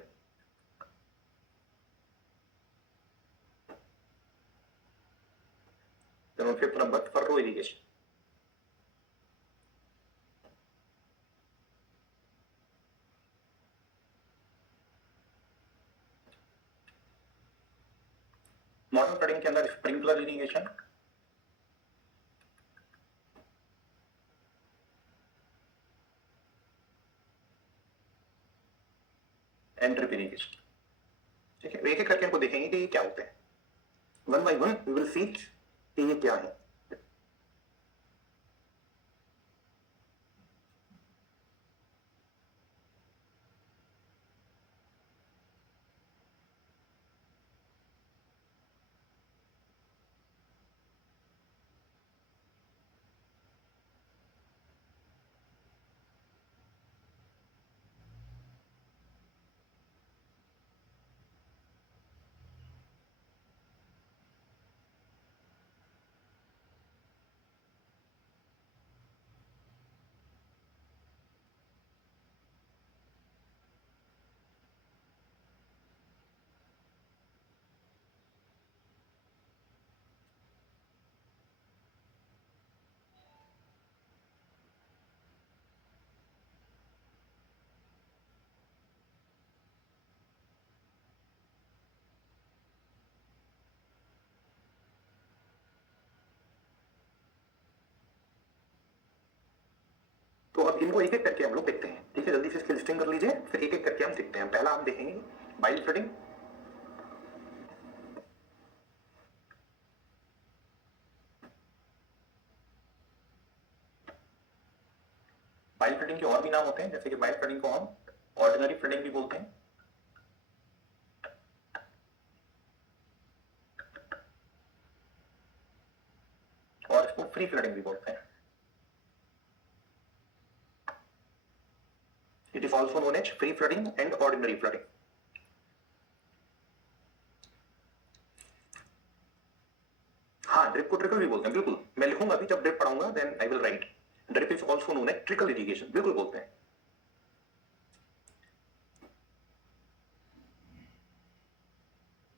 then on fifth number furrow irrigation. Modern flooding के अंदर sprinkler irrigation, and drip irrigation. ठीक है, एक एक करके हमको देखेंगे कि ये क्या होते हैं। One by one we will see कि ये क्या है। तो अब इनको एक एक करके हम लोग देखते हैं। ठीक है, जल्दी से इसकी लिस्टिंग कर लीजिए, फिर एक एक करके हम देखते हैं। पहला हम देखेंगे बाइल फ्लडिंग। बाइल फ्लडिंग के और भी नाम होते हैं, जैसे कि बाइल फ्लडिंग को हम ऑर्डिनरी फ्लडिंग भी बोलते हैं, और इसको फ्री फ्लडिंग भी बोलते हैं। It is also known as free flooding and ordinary flooding. हाँ, ड्रिप को ट्रिकल भी बोलते हैं, बिल्कुल। मैं लिखूंगा अभी, जब ड्रिप पढ़ाऊंगा then I will write. Drip is also known as trickle irrigation, बिल्कुल बोलते हैं।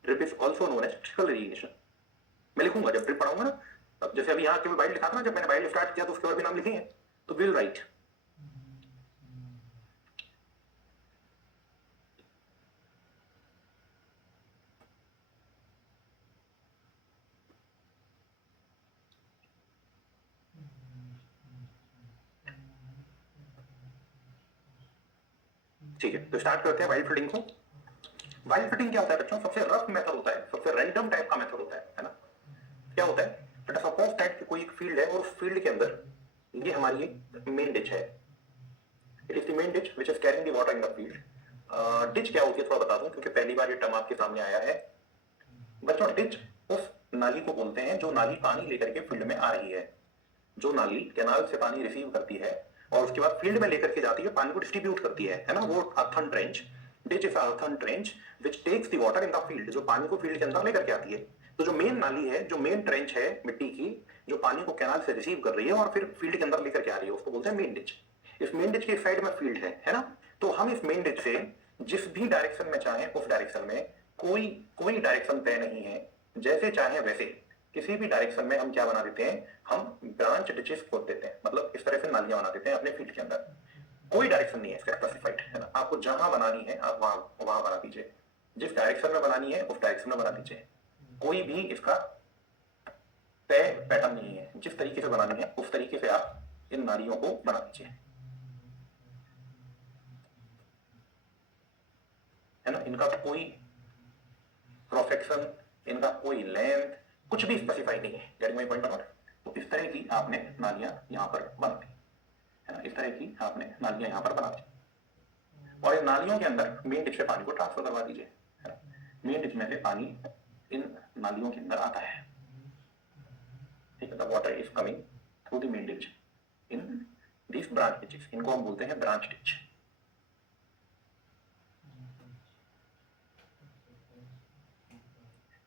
Drip is also known as trickle irrigation. मैं लिखूंगा जब ड्रिप पढ़ाऊंगा ना। अब जैसे अभी यहाँ केवल बाइल लिखा था ना, जब मैंने बाइल स्टार्ट किया तो उसके और भी नाम लिखे हैं, तो विल राइट। ठीक है, तो स्टार्ट करते हैं वाइल्ड फ्लडिंग को। वाइल्ड फ्लडिंग क्या होता है बच्चों? सबसे रफ मेथड होता है, सबसे रैंडम टाइप का मेथड होता है ना। क्या होता है? बेटा सपोज दैट कि कोई एक फील्ड है और उस फील्ड के अंदर ये हमारी मेन डिच है। It is the main ditch which is carrying the water in the field. Ditch क्या होती है थोड़ा बता दूं, क्योंकि पहली बार ये टर्म आपके सामने आया है। बच्चों डिच उस नाली को बोलते हैं जो नाली पानी लेकर के फील्ड में आ रही है, जो नाली कैनाल से पानी रिसीव करती है और उसके बाद फील्ड में लेकर के जाती है, पानी को डिस्ट्रीब्यूट करती है ना। वो earthen trench, ditch is earthen trench which takes the water in the field, जो पानी को फील्ड के अंदर लेकर के आती है। तो जो मेन नाली है, जो मेन ट्रेंच है मिट्टी की, जो पानी को कैनाल से रिसीव कर रही है और फिर फील्ड के अंदर लेकर के आ रही है, उसको बोलते हैं मेन डिच। इस मेन डिच के साइड में फील्ड है ना। तो हम इस मेन डिच से जिस भी डायरेक्शन में चाहें उस डायरेक्शन में, कोई डायरेक्शन तय नहीं है, जैसे चाहे वैसे किसी भी डायरेक्शन में हम क्या बना देते हैं, हम ब्रांच डिचेस खोद देते हैं। मतलब इस तरह से नालियां बना देते हैं अपने फील्ड के अंदर। कोई डायरेक्शन नहीं है इसका स्पेसिफाइड, है ना। आपको जहां बनानी है आप वहां बना दीजिए, जिस डायरेक्शन में बनानी है उस डायरेक्शन में बना दीजिए। कोई भी इसका तय पैटर्न नहीं है, जिस तरीके से बनानी है उस तरीके से आप इन नालियों को बना दीजिए, है ना। इनका कोई क्रॉस सेक्शन, इनका कोई लेंथ, कुछ भी स्पेसिफाइड नहीं है। Getting my point not? तो इस तरह की आपने नालियां यहां पर बना दी, है ना। इस तरह की आपने नालियां यहां पर बना दी और इन नालियों के अंदर मेन डिच से पानी को ट्रांसफर करवा दीजिए, है ना। मेन डिच में से पानी इन नालियों के अंदर आता है, ठीक है। The water is coming through the main ditch in this branch ditches, इनको हम बोलते हैं ब्रांच डिच।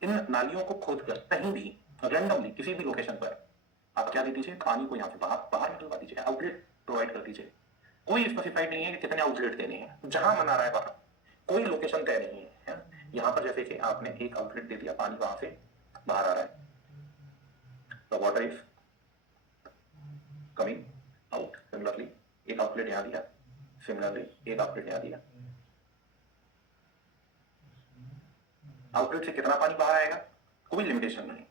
इन नालियों को खोदकर कहीं भी रैंडमली किसी भी लोकेशन पर आप क्या दे दीजिए, पानी को यहाँ से बाहर बाहर निकलवा दीजिए, आउटलेट प्रोवाइड कर दीजिए। कोई स्पेसिफाइड नहीं है कि कितने आउटलेट देने हैं, जहां मन आ रहा है वहां, कोई लोकेशन तय नहीं है। यहाँ पर जैसे कि आपने एक आउटलेट दे दिया, पानी वहां से बाहर आ रहा है, the water is coming out. Similarly एक आउटलेट यहाँ दिया, सिमिलरली एक आउटलेट यहाँ दिया। आउटलेट से कितना पानी बाहर आएगा, कोई लिमिटेशन नहीं,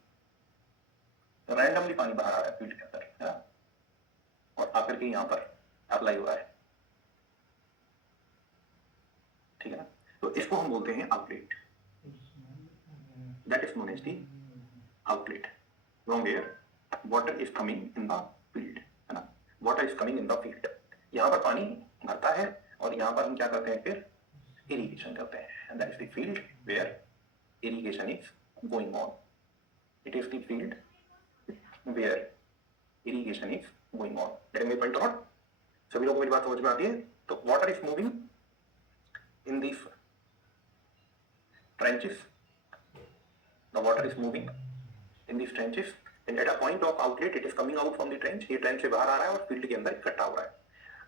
रैंडमली पानी बाहर आ रहा है फील्ड के अंदर, है ना, और आकर के यहाँ पर अप्लाई हो रहा है, ठीक है ना। तो इसको हम बोलते हैं outlet, that is known as the outlet, from where water is coming in the field, है ना, water is coming in the field. यहाँ पर पानी भरता है और यहाँ पर हम क्या करते हैं, फिर इरिगेशन करते हैं, that is the field where irrigation is going on, it is the field where irrigation is going on. Getting my point or not? सभी लोगों को मेरी बात समझ में आती है? तो water is moving in this trenches, the water is moving in these trenches and at a point of outlet it is coming out from the trench, ये trench से बाहर आ रहा है और फील्ड के अंदर इकट्ठा हो रहा है।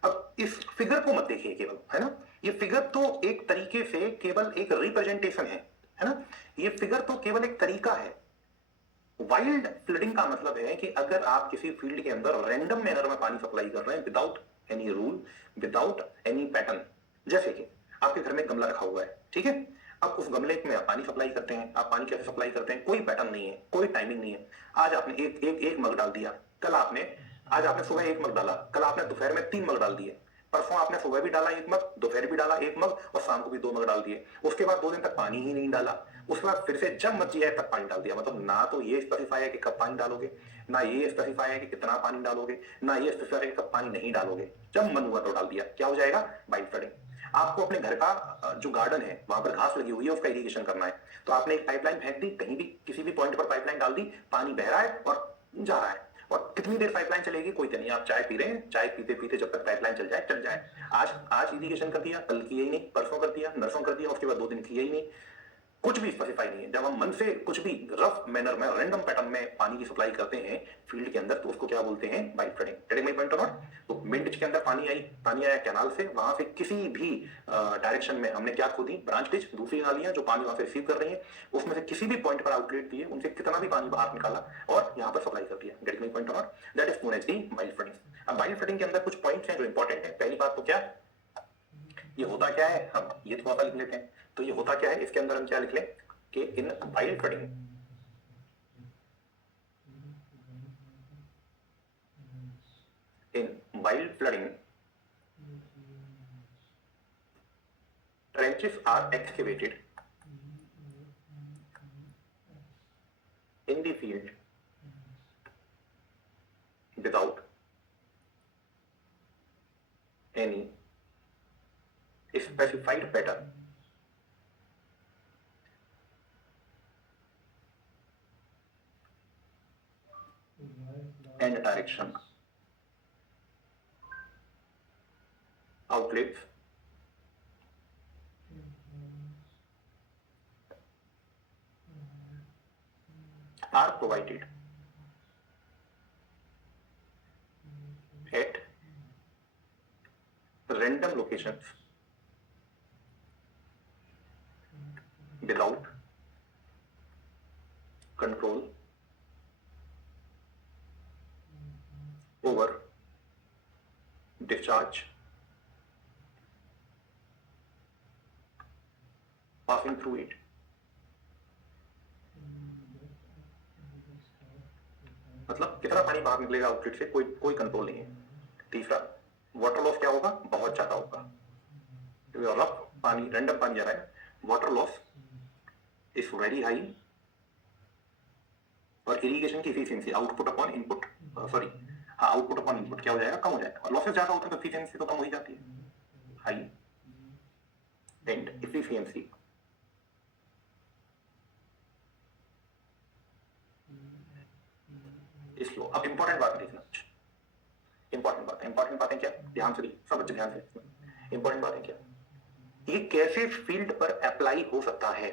अब इस फिगर को मत देखिए केवल, है ना, ये फिगर तो एक तरीके से केवल एक रिप्रेजेंटेशन है ना, ये फिगर तो केवल एक तरीका है। वाइल्ड फ्लडिंग का मतलब है कि अगर आप किसी फील्ड के अंदर रैंडम मैनर में पानी सप्लाई कर रहे हैं without any rule, without any pattern, जैसे कि आपके घर में गमला रखा हुआ है, ठीक है, अब उस गमले में आप पानी सप्लाई करते हैं, आप पानी कैसे सप्लाई करते हैं, कोई पैटर्न नहीं है, कोई टाइमिंग नहीं है। आज आपने एक मग डाल दिया, आज आपने सुबह एक मग डाला, कल आपने दोपहर में 3 मग डाल दिए, परसों आपने सुबह भी डाला 1 मग, दोपहर भी डाला 1 मग और शाम को भी 2 मग डाल दिए। उसके बाद 2 दिन तक पानी ही नहीं डाला, उसके बाद फिर से जब मर्जी आए तब पानी डाल दिया। मतलब ना तो ये स्पेसिफाई है कि कब पानी डालोगे, ना ये स्पेसिफाई है कि कितना पानी डालोगे, ना ये स्पेसिफाई है कि कब पानी नहीं डालोगे, जब मन हुआ तो डाल दिया। क्या हो जाएगा, वाइल्ड फ्लडिंग। आपको अपने घर का जो गार्डन है वहां पर घास लगी हुई है, उसका इरिगेशन करना है, तो आपने एक पाइपलाइन फेंक दी, कहीं भी किसी भी पॉइंट पर पाइपलाइन डाल दी, पानी बह रहा है और जा रहा है, और कितनी देर पाइपलाइन चलेगी कोई नहीं, आप चाय पी रहे हैं, चाय पीते पीते जब तक पाइपलाइन चल जाए। आज इरिगेशन कर दिया, कल किया ही नहीं, परसों कर दिया, नरसों कर दिया, उसके बाद 2 दिन किया ही नहीं, कुछ भी स्पेसिफाई नहीं है। जब हम मन से कुछ भी रफ मैनर में, रैंडम पैटर्न में पानी की सप्लाई करते हैं फील्ड के अंदर, तो उसको क्या बोलते हैं, wild flooding. Getting my point or not? तो मेन डिच के अंदर पानी आया कैनाल से, वहां से किसी भी डायरेक्शन में हमने क्या खोदी, ब्रांच डिच, दूसरी नालियां जो पानी वहां से रिसीव कर रही है, उसमें से किसी भी पॉइंट पर आउटलेट दिए, उनसे कितना भी पानी बाहर निकाला और यहाँ पर सप्लाई कर दिया। Getting my point or not? That is known as the wild flooding. अब वाइल्ड फ्लडिंग के अंदर कुछ पॉइंट्स हैं जो इंपॉर्टेंट है। पहली बात तो क्या, ये होता क्या है, हम ये थोड़ा सा लिख लेते हैं। तो ये होता क्या है, इसके अंदर हम क्या लिख लें कि इन wild flooding trenches are excavated in the field without any specified pattern and direction. Outlets are provided at random locations without control over discharge passing through it. मतलब कितना पानी बाहर निकलेगा आउटलेट से, कोई कंट्रोल नहीं है। तीसरा, वाटर लॉस क्या होगा, बहुत ज्यादा होगा। रफ पानी, रैंडम पानी जा रहा है, water loss is very high, और इरिगेशन की efficiency, output upon input, output upon input क्या हो जाएगा, कम हो जाएगा। और लॉसेस ज्यादा होता है तो एफिशिएंसी तो कम हो ही जाती है। High and efficiency slow. अब इंपॉर्टेंट बात देखना, इंपॉर्टेंट बातें क्या, ध्यान से, सब बच्चे ध्यान से, इंपॉर्टेंट बातें क्या, ये कैसे फील्ड पर अप्लाई हो सकता है,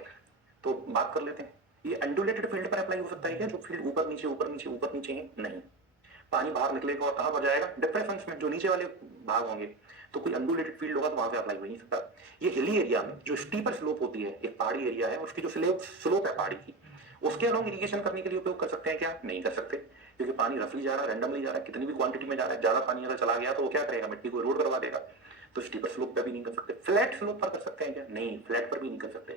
तो बात कर लेते हैं। ये अंडुलेटेड फील्ड पर अप्लाई हो सकता है क्या, जो फील्ड ऊपर नीचे है? नहीं। पानी बाहर निकलेगा और कहां पर जाएगा? डिप्रेशन में, जो नीचे वाले भाग होंगे। तो कोई अनडुलेटेड फील्ड होगा तो वहां पे अप्लाई हो नहीं सकता। ये हिली एरिया में जो स्टीपर स्लोप होती है, एक पहाड़ी एरिया है, उसकी जो स्लोप है पहाड़ी की, उसके अलोंग इरिगेशन करने के लिए उपयोग कर सकते हैं क्या? नहीं कर सकते, क्योंकि पानी रफली जा रहा है, रैंडमली जा रहा है, कितनी भी क्वांटिटी में जा रहा है। ज्यादा पानी अगर चला गया तो वो क्या करेगा? मिट्टी को रोड करवा देगा। तो स्टीपर स्लोप पे भी नहीं कर सकते। फ्लैट स्लोप पर कर सकते हैं क्या? नहीं, फ्लैट पर भी नहीं कर सकते।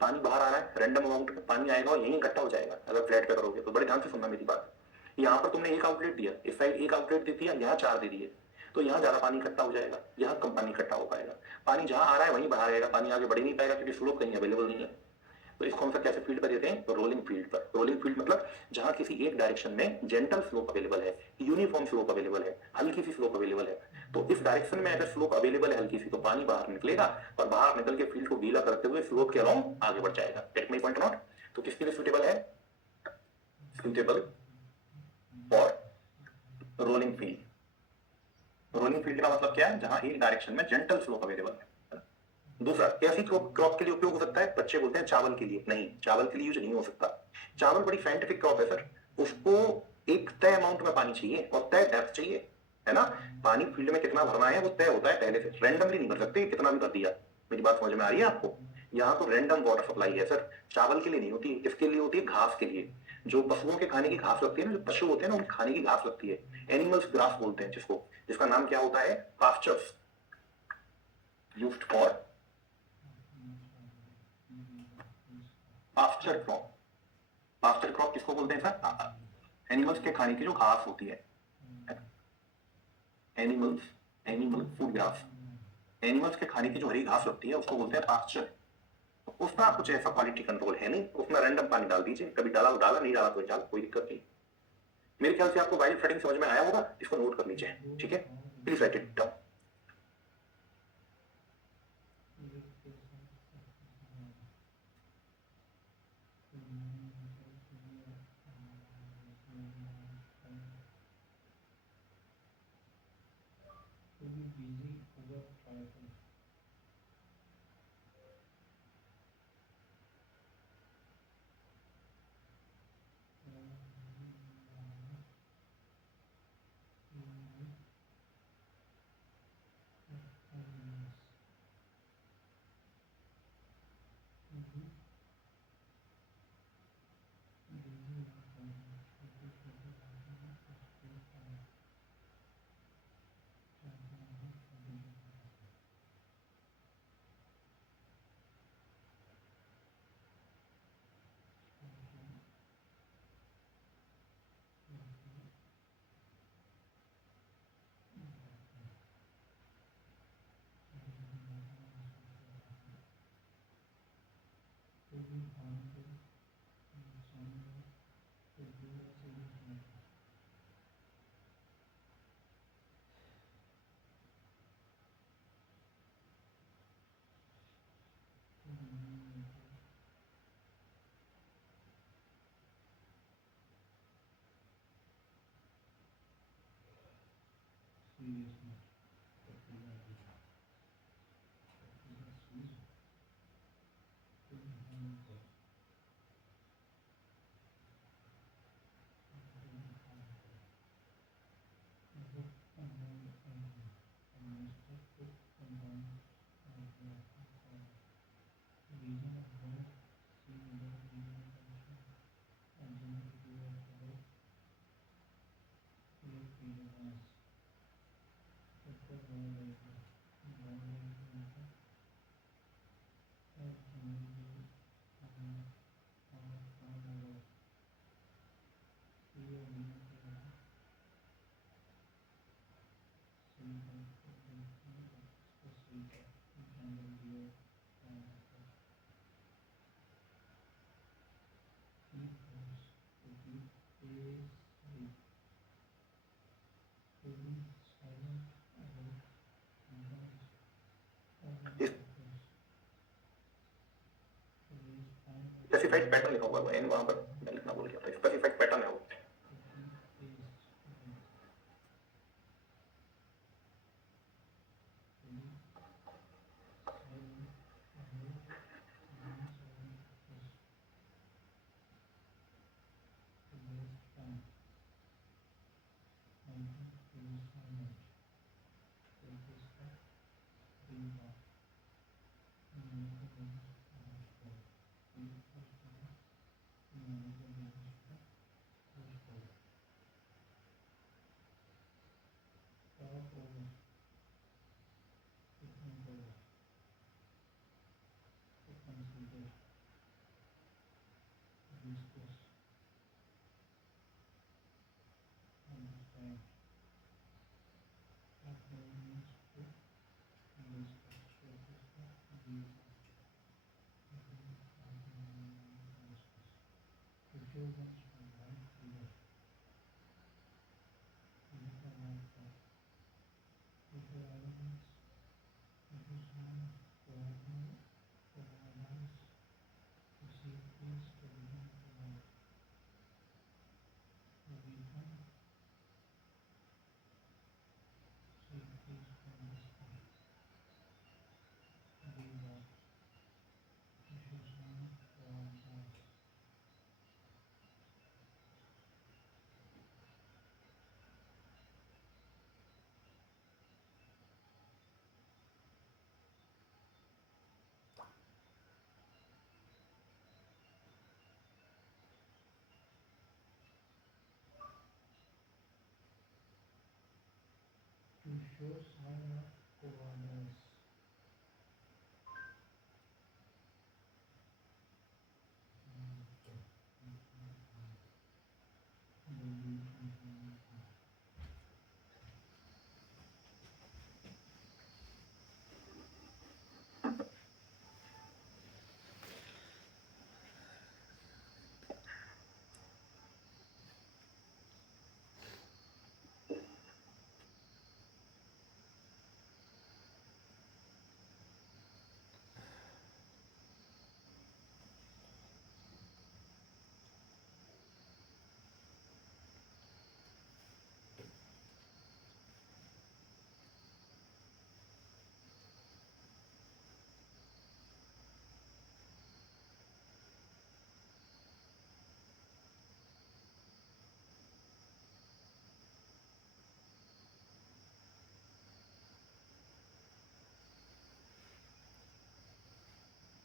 पानी बाहर आ रहा है, रैंडम अमाउंट में पानी आएगा और यहीं इकट्ठा हो जाएगा अगर फ्लैट पे करोगे तो। बड़े ध्यान से सुनना मेरी बात। यहाँ पर तुमने एक आउटलेट दिया, इस साइड एक आउटलेट दे दिया, यहाँ 4 दे दिए, तो यहाँ ज्यादा पानी इकट्ठा हो जाएगा, यहाँ कम पानी इकट्ठा हो पाएगा। पानी जहां आ रहा है वहीं बाहर आएगा, पानी आगे बढ़ ही नहीं पाएगा, क्योंकि स्लोप कहीं अवेलेबल नहीं है। तो इसको हम सब कैसे फील्ड पर देते हैं? तो रोलिंग फील्ड पर। रोलिंग फील्ड मतलब जहां किसी एक डायरेक्शन में जेंटल स्लोप अवेलेबल है, यूनिफॉर्म स्लोप अवेलेबल है, हल्की सी स्लोप अवेलेबल है। तो इस डायरेक्शन में अगर स्लोप अवेलेबल है हल्की सी, तो पानी बाहर निकलेगा और बाहर निकल के फील्ड को गीला करते हुए स्लोप के अलोंग आगे बढ़ जाएगा। Take my point not? तो किसके लिए सुटेबल है? Suitable for rolling field. Rolling field का मतलब क्या है? जहां एक डायरेक्शन में जेंटल स्लोप अवेलेबल है। दूसरा, कैसी क्रॉप के लिए उपयोग हो सकता है? बच्चे बोलते हैं चावल के लिए। नहीं, चावल के लिए यूज नहीं हो सकता। चावल बड़ी साइंटिफिक क्रॉप है सर, उसको एक तय अमाउंट में पानी चाहिए और तय डेप्थ चाहिए, है ना? पानी फील्ड में कितना भरना है वो तय होता है पहले से, रैंडमली नहीं भर सकते, कितना भी भर दिया। मेरी बात समझ में आ रही है आपको? यहाँ तो रैंडम वाटर सप्लाई है सर, चावल के लिए नहीं होती। इसके लिए होती है घास के लिए, जो पशुओं के खाने की घास लगती है ना, जो पशु होते हैं ना उनके खाने की घास लगती है, एनिमल्स ग्रास बोलते हैं जिसको, जिसका नाम क्या होता है? Pastures, used for pasture crop. Pasture crop किसको बोलते हैं सर? एनिमल्स के खाने की जो घास होती है, एनिमल फूड ग्रास, एनिमल्स के खाने की जो हरी घास लगती है उसको बोलते हैं पास्चर। तो उसका कुछ ऐसा क्वालिटी कंट्रोल है नहीं, उसमें रैंडम पानी डाल दीजिए, कभी डाला तो डाला, नहीं डाला तो डाला, कोई दिक्कत नहीं। मेरे ख्याल से आपको वाइल्ड फ्लडिंग समझ में आया होगा, इसको नोट कर लीजिए, ठीक है? Please right it down. Specified pattern लिखा हुआ है वहां पर, मैं लिखना भूल गया था, स्पेसिफाइड पैटर्न है वो।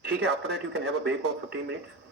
ठीक है, after that you can have a break of 15 minutes.